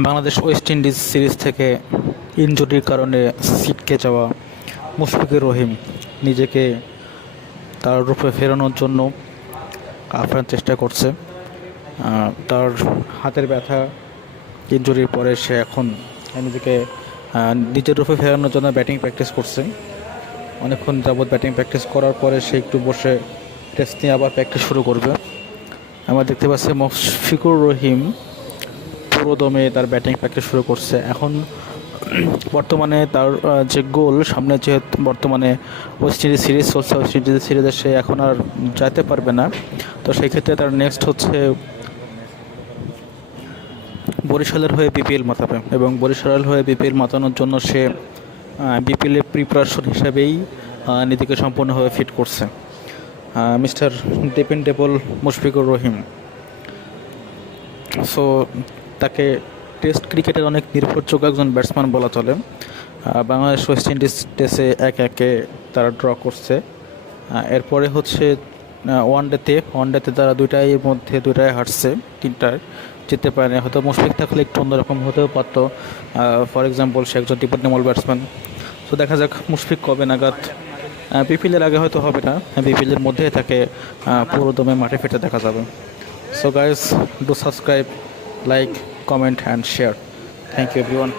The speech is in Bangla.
বাংলাদেশ ওয়েস্ট ইন্ডিজ সিরিজ থেকে ইনজুরির কারণে ছিটকে যাওয়া মুশফিকুর রহিম নিজেকে তার রূপে ফেরানোর জন্য আপ্রাণ চেষ্টা করছে। তার হাতের ব্যথা ইনজুরির পরে সে এখন নিজেকে নিজের রূপে ফেরানোর জন্য ব্যাটিং প্র্যাকটিস করছে। অনেকক্ষণ যাবৎ ব্যাটিং প্র্যাকটিস করার পরে সে একটু বসে টেস্ট নিয়ে আবার প্র্যাকটিস শুরু করবে। আমরা দেখতে পাচ্ছি মুশফিকুর রহিম পুরো দমে তার ব্যাটিং প্র্যাকটিস শুরু করছে। এখন বর্তমানে তার যে গোল সামনে, যে বর্তমানে ওয়েস্ট ইন্ডিজ সিরিজ চলছে, ওয়েস্ট ইন্ডিজ সিরিজে সে এখন আর যেতে পারবে না। তো সেই ক্ষেত্রে তার নেক্সট হচ্ছে বরিশালের হয়ে বিপিএল মাতাবে, এবং বরিশালের হয়ে বিপিএল মাতানোর জন্য সে বিপিএলের প্রিপারেশন হিসাবেই নিজেকে সম্পূর্ণভাবে ফিট করছে। Mister dependable Mushfiqur Rahim. So তাকে টেস্ট ক্রিকেটের অনেক নির্ভরযোগ্য একজন ব্যাটসম্যান বলা চলে। বাংলাদেশ ওয়েস্ট ইন্ডিজ টেস্টে 1-1 তারা ড্র করছে। এরপরে হচ্ছে ওয়ানডেতে তারা দুইটাই হারছে, তিনটায় জিততে পারেনি। হয়তো মুশফিক থাকলে একটু অন্যরকম হতেও পারত। ফর এক্সাম্পল, সে একজন ডিপেন্ডেবল ব্যাটসম্যান। তো দেখা যাক মুশফিক কবে নাগাদ, বিপিএলের আগে হয়তো হবে না, বিপিএলের মধ্যে তাকে পুরো দমে মাঠে ফেটে দেখা যাবে। So guys, do subscribe, like, comment and share. Thank you everyone.